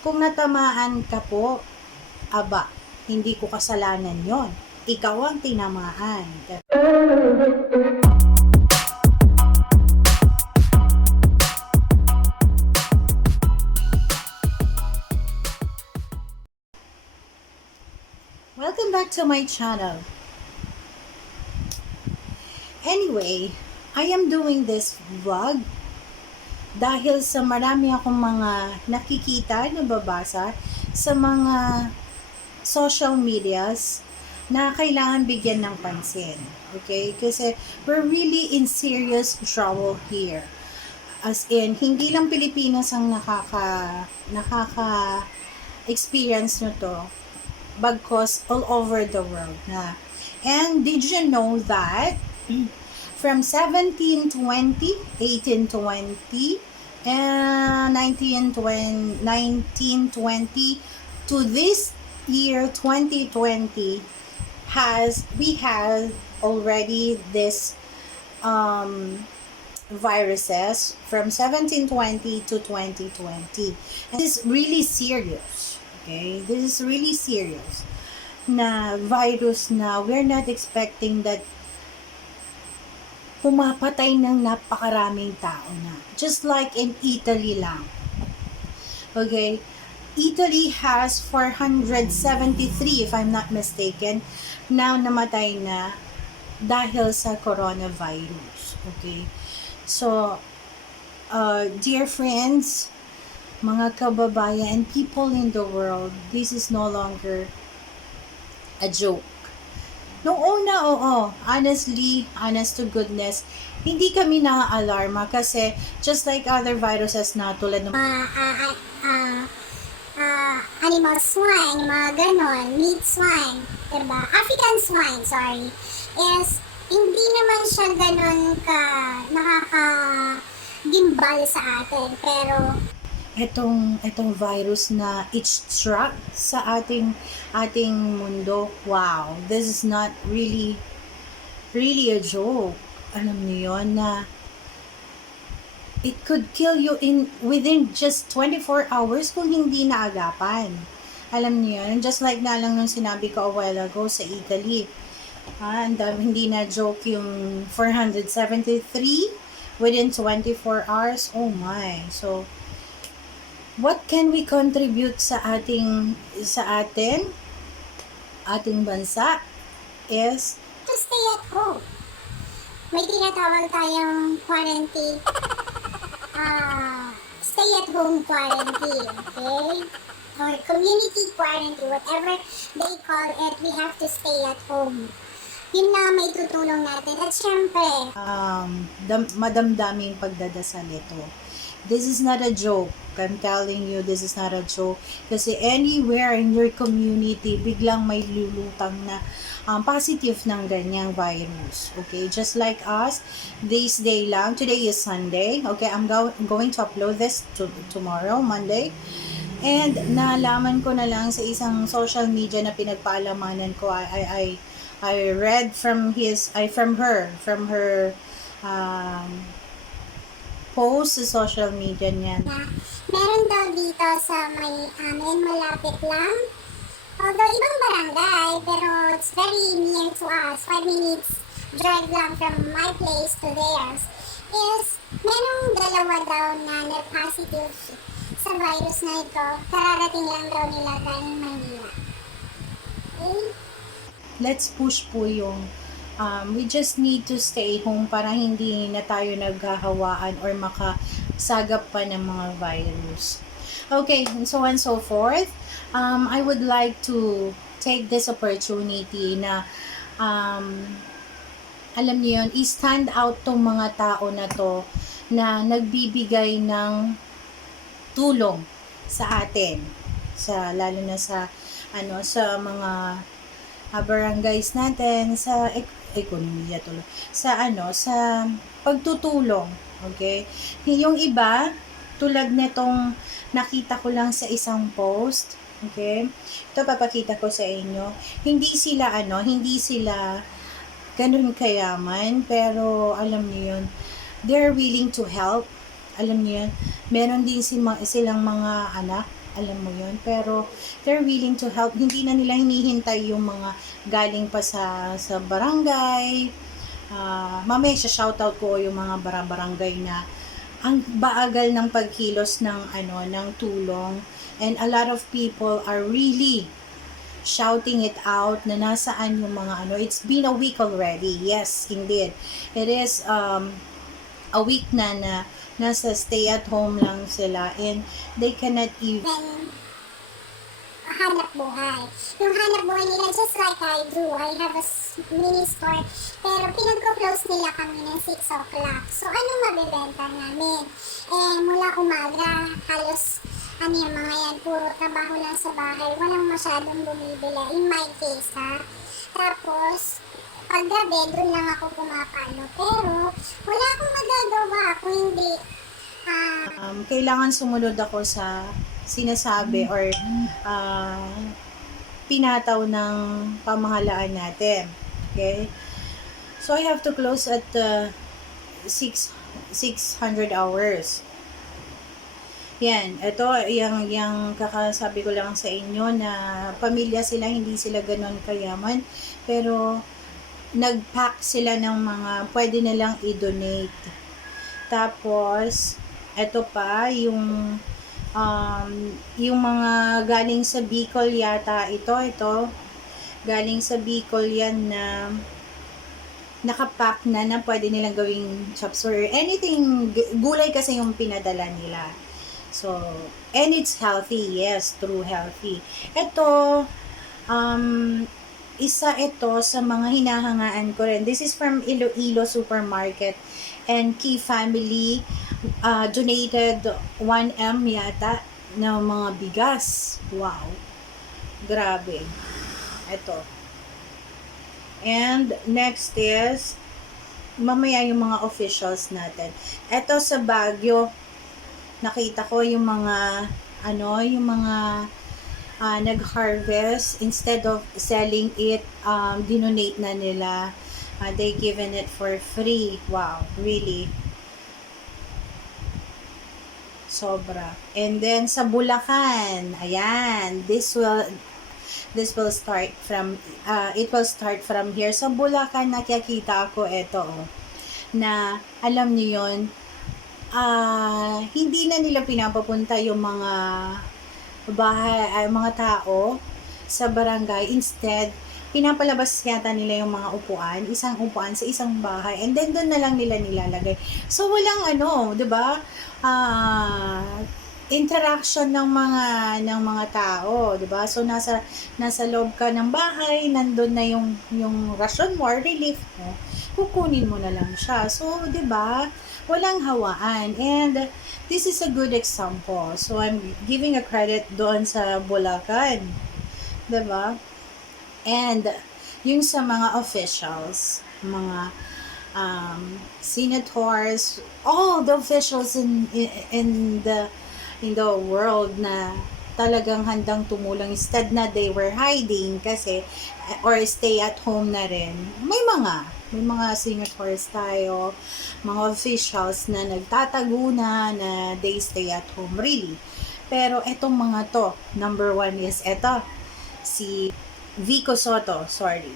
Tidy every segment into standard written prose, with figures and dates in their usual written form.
Kung natamaan ka po, aba, hindi ko kasalanan yon. Ikaw ang tinamaan. Welcome back to my channel. Anyway, I am doing this vlog dahil sa marami akong mga nakikita, nababasa sa mga social medias na kailangan bigyan ng pansin. Okay? Kasi we're really in serious trouble here. As in, hindi lang Pilipinas ang nakaka-experience nito, bagkos all over the world na. And did you know that from 1720, 1820, and 1920 to this year 2020 we have already this viruses from 1720 to 2020. And this is really serious. Okay, this is really serious na virus na we're not expecting that pumapatay ng napakaraming tao na. Just like in Italy lang. Okay? Italy has 473, if I'm not mistaken, na namatay na dahil sa coronavirus. Okay? So, dear friends, mga kababayan, and people in the world, this is no longer a joke. Nung una, oo, honestly, honest to goodness, hindi kami na-alarma kasi just like other viruses na tulad ng animal swine, mga ganon, meat swine, diba? African swine, sorry, is hindi naman siya ganon ka nakaka-gimbal sa atin, pero itong virus na it struck sa ating mundo. Wow, this is not really a joke. Alam niyo yon na it could kill you within just 24 hours kung hindi naagapan. Alam niyo yun, just like na lang nung sinabi ko a while ago sa Italy. Hindi na joke yung 473 within 24 hours. Oh my. So what can we contribute sa ating bansa is to stay at home. May tinatawag tayong quarantine, stay at home quarantine, okay? Or community quarantine, whatever they call it, we have to stay at home. Yun na may tutulong natin. At syempre, madamdaming pagdadasal ito. This is not a joke. I'm telling you, this is not a joke. Kasi anywhere in your community, biglang may lulutang na positive ng ganyang virus. Okay? Just like us, this day lang. Today is Sunday. Okay? I'm going to upload this tomorrow, Monday. And nalaman ko na lang sa isang social media na pinagpaalamanan ko. I read from her post sa social media niyan. Meron daw dito sa may amin, malapit lang. Although ibang barangay, pero it's very near to us. 5 minutes drive lang from my place to theirs. Is merong dalawa daw na positive sa virus na ito. Kararating lang daw nila galing Manila. Okay? Let's push po yung we just need to stay home para hindi na tayo naghahawaan or makasagap pa ng mga virus. Okay, and so on and so forth. I would like to take this opportunity na alam niyo yun, i-stand out tong mga tao na to na nagbibigay ng tulong sa atin, lalo na sa mga barangays natin, sa ekonomiya tuloy, sa pagtutulong. Okay? Yung iba, tulad nitong nakita ko lang sa isang post, okay? Ito papakita ko sa inyo. Hindi sila ganun kayaman, pero alam niyo yun, they're willing to help. Alam niyo yun, meron din silang mga anak alam mo yun, pero they're willing to help. Hindi na nila hinihintay yung mga galing pa sa barangay. Mamaya shoutout ko yung mga barangay na ang baagal ng pagkilos ng tulong, and a lot of people are really shouting it out na nasaan yung mga it's been a week already. Yes, indeed. It is a week na nasa stay at home lang sila, and they cannot even Then, hanap buhay. Yung hanap buhay nila, just like I do, I have a mini store, pero pinagko-close nila kami ng 6 o'clock. So, anong mabibenta namin? Mula umaga, halos, yung mga yan, puro trabaho lang sa bahay, walang masyadong bumibili, in my case, ha. Tapos, paggabi, doon lang ako pumapano, pero wala akong magagawa kung hindi, kailangan sumunod ako sa sinasabi or pinataw ng pamahalaan natin. Okay? So, I have to close at 600 hours. Yan. Ito, yung kakasabi ko lang sa inyo na pamilya sila, hindi sila ganon kayaman. Pero, nag-pack sila ng mga pwede nilang i-donate. Tapos, ito pa, yung mga galing sa Bicol yata, ito, galing sa Bicol yan na nakapack na pwede nilang gawing chops or anything, gulay kasi yung pinadala nila. So, and it's healthy, yes, true healthy. Ito, isa ito sa mga hinahangaan ko rin. This is from Iloilo Supermarket and Key Family, donated 1M yata na mga bigas. Wow. Grabe. Ito. And next is mamaya yung mga officials natin. Ito sa Baguio, nakita ko yung mga nag-harvest, instead of selling it, dinonate na nila. They given it for free. Wow, really. Sobra. And then sa Bulacan, ayan, this will start from it will start from here. Sa Bulacan, nakikita ako ito, na alam niyo yon, hindi na nila pinapapunta yung mga bahay, mga tao sa barangay. Instead, pinapalabas yata nila yung mga upuan, isang upuan sa isang bahay, and then doon na lang nila nilalagay. So, walang 'di ba? Interaction ng mga tao, 'di ba? So, nasa loob ka ng bahay, nandun na yung ration mo or relief mo, kukunin mo na lang siya. So, 'di ba? Walang hawaan. And this is a good example. So, I'm giving a credit doon sa Bulacan. 'Di ba? And yung sa mga officials, mga senators, all the officials in the world na talagang handang tumulong, instead na they were hiding kasi or stay at home na rin. May mga senators tayo, mga officials na nagtatago na they stay at home, really. Pero etong mga to, number 1 is eto, si Vico Soto, sorry.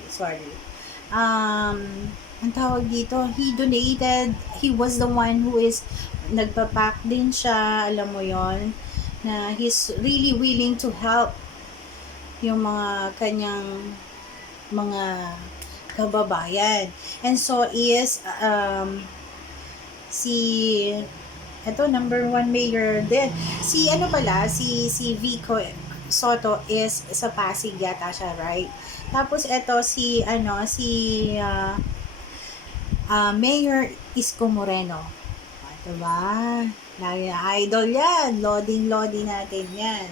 Ang tawag dito, he was the one who is nagpapack din siya, alam mo yon, na he's really willing to help yung mga kanyang mga kababayan. And so is ito, number 1 mayor din. Si Vico Soto is sa Pasig yata siya, right? Tapos ito Mayor Isko Moreno. Diba? Idol yan. Loading natin yan.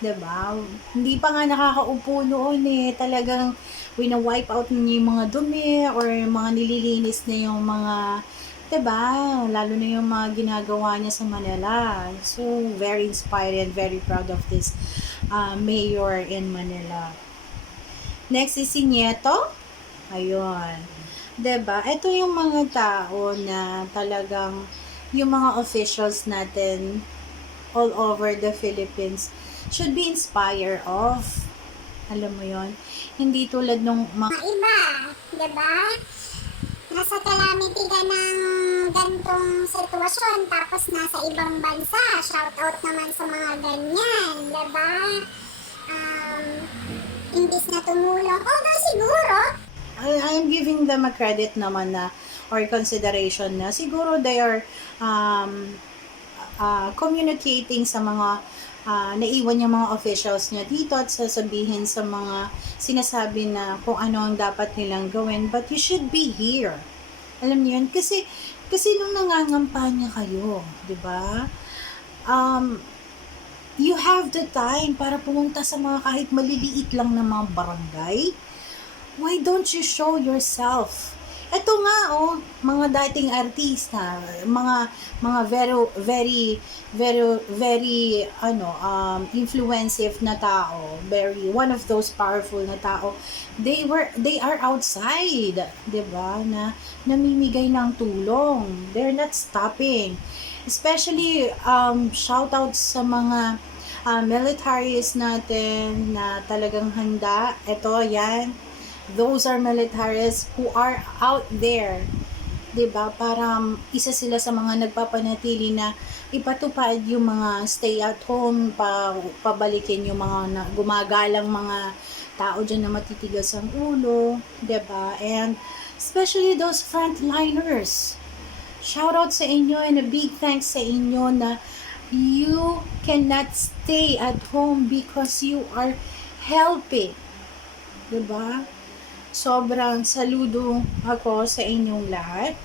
Diba? Hindi pa nga nakakaupo noon Talagang wina-wipe out niya yung mga dumi or mga nililinis na yung mga, diba? Lalo na yung mga ginagawa niya sa Manila. So, very inspired and very proud of this mayor in Manila. Next is si Nieto. Ayun. Diba? Ito yung mga tao na talagang yung mga officials natin all over the Philippines, should be inspired of, alam mo yon, hindi tulad nung Mga iba, diba? Nasa calamity ka ng gantong sitwasyon tapos nasa ibang bansa. Shout out naman sa mga ganyan, diba? Imbis na tumulong. Although siguro, I'm giving them a credit naman na, or consideration na siguro they are communicating sa mga naiwan yung mga officials niya dito at sasabihin sa mga sinasabi na kung ano ang dapat nilang gawin, but you should be here. Alam niyo yun? Kasi nung nangangampanya kayo, di ba? You have the time para pumunta sa mga kahit maliliit lang na mga barangay. Why don't you show yourself? Ito nga, mga dating artista, mga very influensive na tao, one of those powerful na tao, they are outside, 'di ba? Na namimigay ng tulong. They're not stopping. Especially shout out sa mga militaries natin na talagang handa. Ito, yan. Those are militaries who are out there, 'di ba? Para isa sila sa mga nagpapanatili na ipatupad yung mga stay at home, pabalikin yung mga gumagalang mga tao diyan na matitigas ang ulo, 'di ba? And especially those frontliners. Shout out sa inyo and a big thanks sa inyo na you cannot stay at home because you are helping, 'di ba? Sobrang saludo ako sa inyong lahat.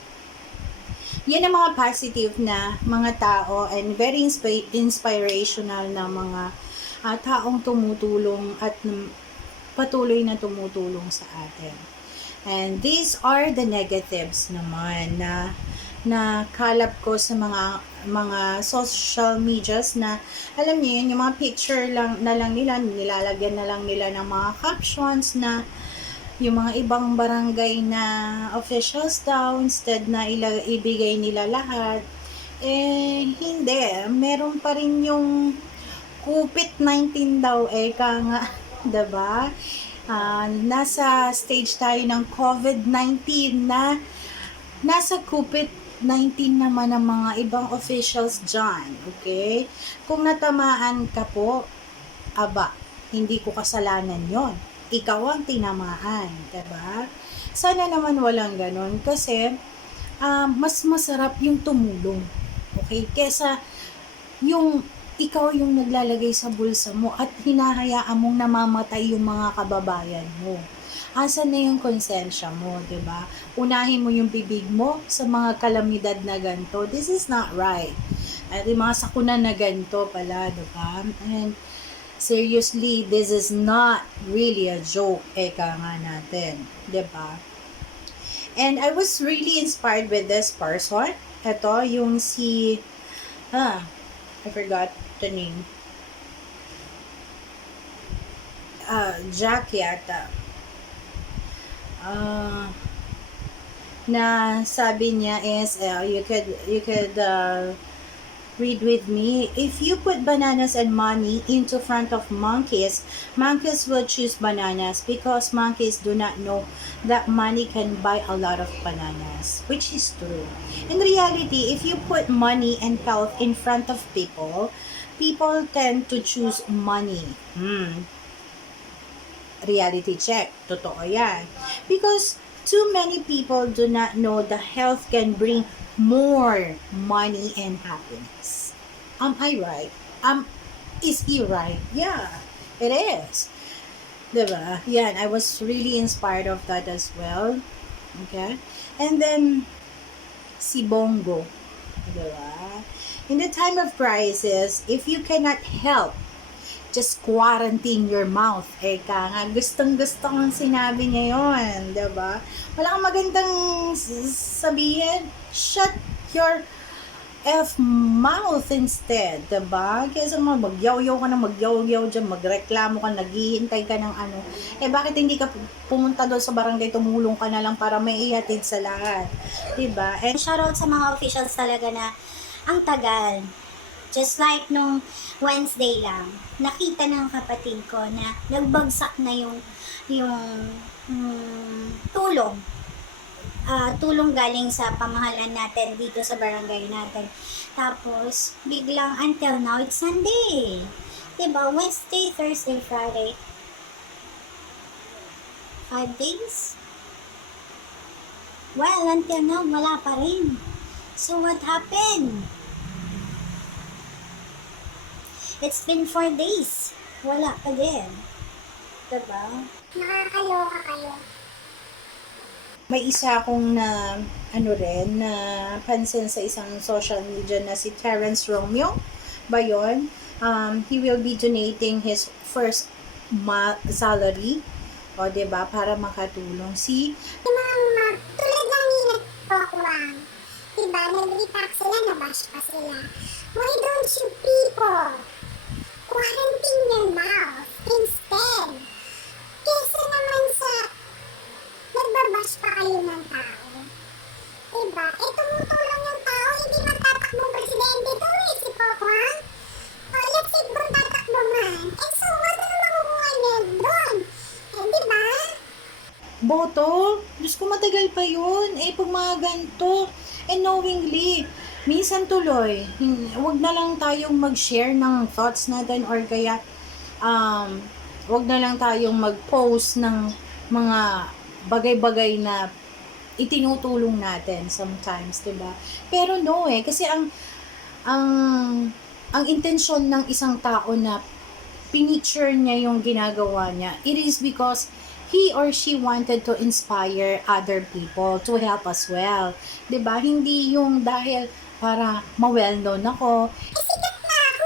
Yan ang mga positive na mga tao and very inspirational na mga taong tumutulong at patuloy na tumutulong sa atin. And these are the negatives naman na kalap ko sa mga social medias na alam niyo yun, yung mga picture lang nila, nilalagyan na lang nila ng mga captions na yung mga ibang barangay na officials daw, instead na ibigay nila lahat, hindi. Meron pa rin yung COVID-19 daw, nga, diba? Nasa stage tayo ng COVID-19 na nasa COVID-19 naman ang mga ibang officials dyan, okay? Kung natamaan ka po, hindi ko kasalanan yon, ikaw ang tinamaan, diba? Sana naman walang ganon kasi mas masarap yung tumulong, okay? Kesa yung ikaw yung naglalagay sa bulsa mo at hinahayaan mong namamatay yung mga kababayan mo. Asan na yung konsensya mo, diba? Unahin mo yung bibig mo sa mga kalamidad na ganito. This is not right. At yung mga sakuna na ganito pala, diba? And seriously, this is not really a joke, eka nga natin, diba? And I was really inspired with this person. Ito, yung si, I forgot the name. Jack yata. Na sabi niya is, you could read with me. If you put bananas and money into front of monkeys, monkeys will choose bananas because monkeys do not know that money can buy a lot of bananas, which is true. In reality, if you put money and health in front of people tend to choose money. Reality check. Totoo yan. Because too many people do not know that health can bring more money and happiness. Am I right? Is he right? Yeah, it is. Diba? Yan, I was really inspired of that as well. Okay? And then, si Bongo. Diba? In the time of crisis, if you cannot help, just quarantine your mouth. Eka nga, gustong-gusto kong sinabi niya yun. Diba? Wala kang magandang sabihin. Shut your mouth instead. Diba? Kesa magyaw-yaw ka na magyaw-yaw dyan, magreklamo ka, naghihintay ka ng ano. Bakit hindi ka pumunta doon sa barangay, tumulong ka na lang para may ihatid sa lahat. Diba? And shoutout sa mga officials talaga na ang tagal. Just like nung Wednesday lang, nakita ng kapatid ko na nagbagsak na yung tulong. Tulong galing sa pamahalan natin dito sa barangay natin. Tapos, biglang until now, it's Sunday. Diba? Wednesday, Thursday, Friday. 5 days? Well, until now, wala pa rin. So, what happened? It's been 4 days. Wala pa din. Diba? Nakakaloka kayo. May isa akong na pansin sa isang social media na si Terence Romeo ba yun? He will be donating his first salary, o diba, para makatulong si Yung mga tulad lang ni nagpokwang. Diba, nag-repack sila, nabash pa sila. Why don't you people quarantine your mouth instead? Kesa naman sa nagbabash pa kayo ng tao. Diba? Tumutulong yung tao, hindi magtatakbong presidente to si Pokwang. Let's say kung tatakbo man. And so, what ano makukuha niya doon? Diba? boto. Diyos ko, matagal pa yun. Pag mga ganito, knowingly, minsan tuloy, wag na lang tayong mag-share ng thoughts natin or kaya, wag na lang tayong mag-post ng mga bagay-bagay na itinutulong natin sometimes, 'di ba? Pero no kasi ang ang intensyon ng isang tao na pinicture niya yung ginagawa niya, it is because he or she wanted to inspire other people to help as well. 'Di ba? Hindi yung dahil para ma-well-known ako. Sikat na ako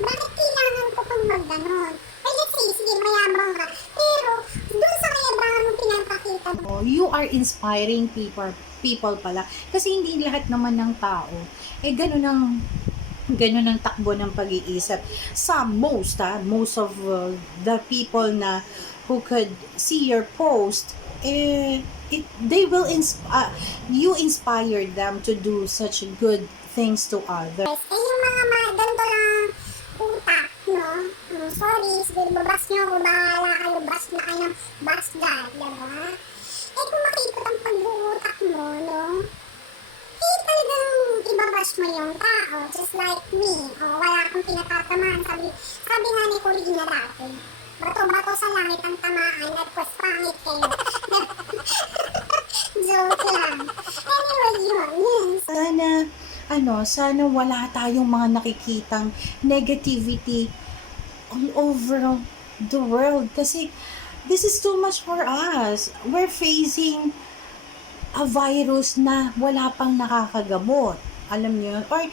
Bakit kailangan ko pang magganon? Let's say, sige, mayabang ka. Pero, doon sa mayabangan mo pinapakita mo. You are inspiring people pala. Kasi hindi lahat naman ng tao, ganun ang takbo ng pag-iisip. Most of the people na who could see your post, they will you inspire them to do such good things to others. Yung mga ganito lang utak, no? Sorry, siguro babas nyo ako, bahala kayo, bas na kayo ng basgal, diba? Kung makikot ang pag-uutak mo, no? Talagang ibabas mo yung tao, just like me. Wala akong pinatatamaan. Sabi nga ni Corina dati, bato-bato sa langit ang tamaan at pues pangit kayo. Joke lang. Anyway, yun. Sana wala tayong mga nakikitang negativity all over the world. Kasi this is too much for us. We're facing a virus na wala pang nakakagamot. Alam niyo, or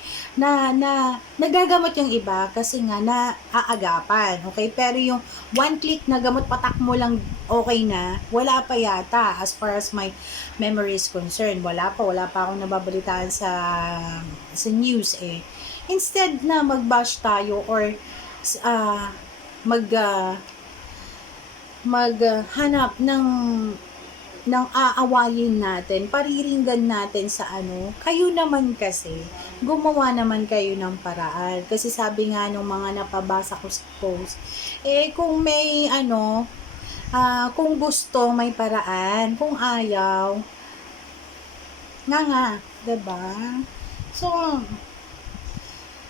nagagamot yung iba kasi nga naaagapan, okay? Pero yung one click na gamot, patak mo lang, okay na, wala pa yata as far as my memory is concerned. Wala pa akong nababalitaan sa news Instead na mag-bash tayo or maghanap ng aawayin natin, pariringgan natin sa kayo naman kasi, gumawa naman kayo ng paraan. Kasi sabi nga nung mga napabasa ko sa post, kung may kung gusto, may paraan. Kung ayaw, nga, diba? So,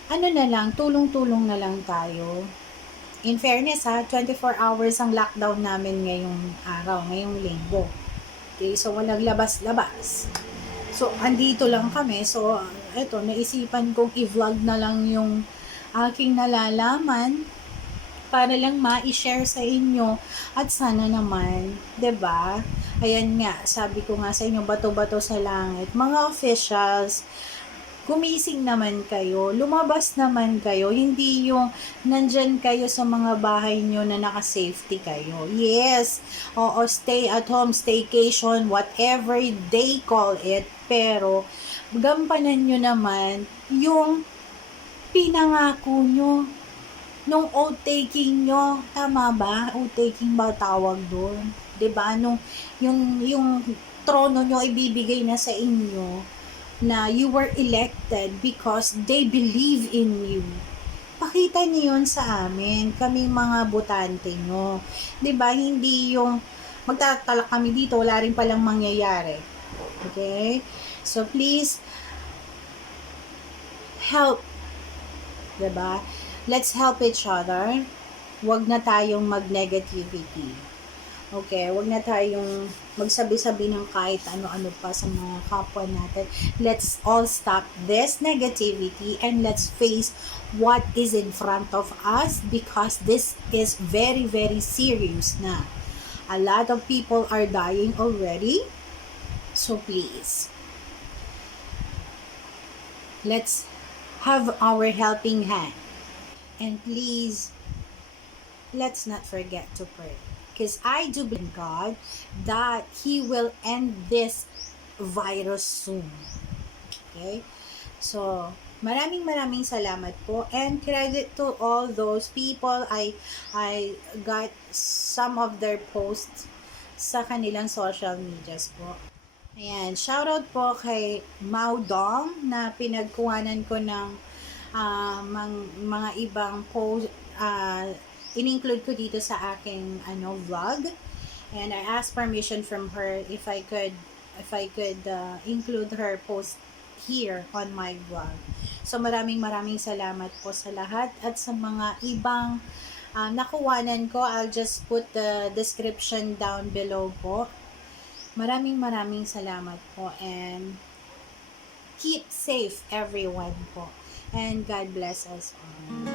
na lang, tulong-tulong na lang tayo. In fairness 24 hours ang lockdown namin ngayong linggo. Okay, so walang labas-labas. So, andito lang kami. So, eto, naisipan kong i-vlog na lang yung aking nalalaman para lang ma-share sa inyo at sana naman, 'di ba? Ayan nga, sabi ko nga sa inyo, bato-bato sa langit. Mga officials, gumising naman kayo, lumabas naman kayo, hindi yung nandyan kayo sa mga bahay nyo na naka-safety kayo. Yes, stay at home, staycation, whatever they call it, pero gampanan nyo naman yung pinangako nyo nung oath-taking nyo. Tama ba? Oath-taking ba tawag doon? 'Di ba? Yung trono nyo ibibigay na sa inyo. na you were elected because they believe in you. Pakita niyo yun sa amin, kami mga botante nyo. 'Di ba? Hindi yung magtatalak kami dito, wala rin palang mangyayari. Okay? So please, help. 'Di ba? Let's help each other. Huwag na tayong mag-negativity. Okay, wag na tayong magsabi-sabi ng kahit ano-ano pa sa mga kapwa natin. Let's all stop this negativity and let's face what is in front of us because this is very, very serious na. A lot of people are dying already. So please, let's have our helping hand. And please, let's not forget to pray. Because I do believe in God that He will end this virus soon. Okay? So, maraming salamat po and credit to all those people. I got some of their posts sa kanilang social medias po. Ayan, shoutout po kay Mao Dong na pinagkuhanan ko ng mga ibang post, in-include ko dito sa aking vlog, and I asked permission from her if I could include her post here on my vlog. So maraming salamat po sa lahat at sa mga ibang nakuwanan ko. I'll just put the description down below po. Maraming salamat po and keep safe everyone po, and God bless us all.